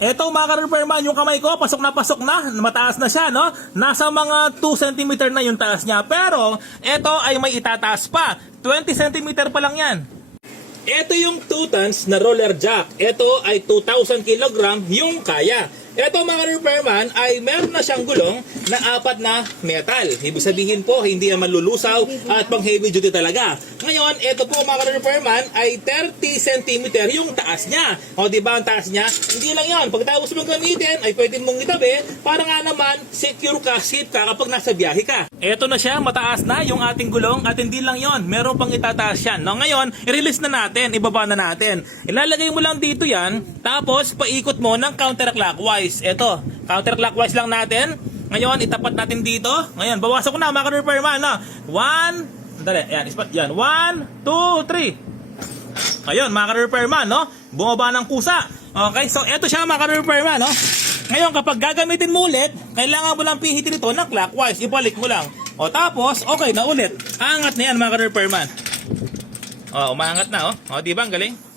Eto mga ka-repairman, yung kamay ko, pasok na, mataas na siya, no? Nasa mga 2 cm na yung taas niya. Pero, eto ay may itataas pa. 20 cm pa lang yan. Ito yung 2 tons na roller jack. Ito ay 2,000 kg yung kaya. Ito mga repairman ay meron na siyang gulong na 4 na metal. Ibig sabihin po, hindi yan malulusaw at pang heavy duty talaga. Ngayon, ito po mga repairman ay 30 cm yung taas niya. O diba ang taas niya? Hindi lang yan. Pagkatapos mong gamitin, ay pwede mong itabi para nga naman secure ka, safe ka kapag nasa biyahe ka. Ito na siya, mataas na yung ating gulong at hindi lang yon, meron pang itataas yan. No, ngayon, i-release na natin, ibaba na natin. Ilalagay mo lang dito yan, tapos paikot mo ng counterclockwise. Ito, counterclockwise lang natin. Ngayon, itapat natin dito. Ngayon, bawasan ko na mga ka-repairman. No? 1, dali, yan, ispat, yan. 1, 2, 3. Ayun, mga ka-repairman, no? Bumaba ng kusa. Okay, so ito siya mga ka-repairman, no? Ngayon, kapag gagamitin mo ulit, kailangan mo lang pihitin ito ng clockwise. Ibalik mo lang. O tapos, okay na ulit. Angat na yan mga ka-repairman. O, umangat na, o. O, diba? Ang galing.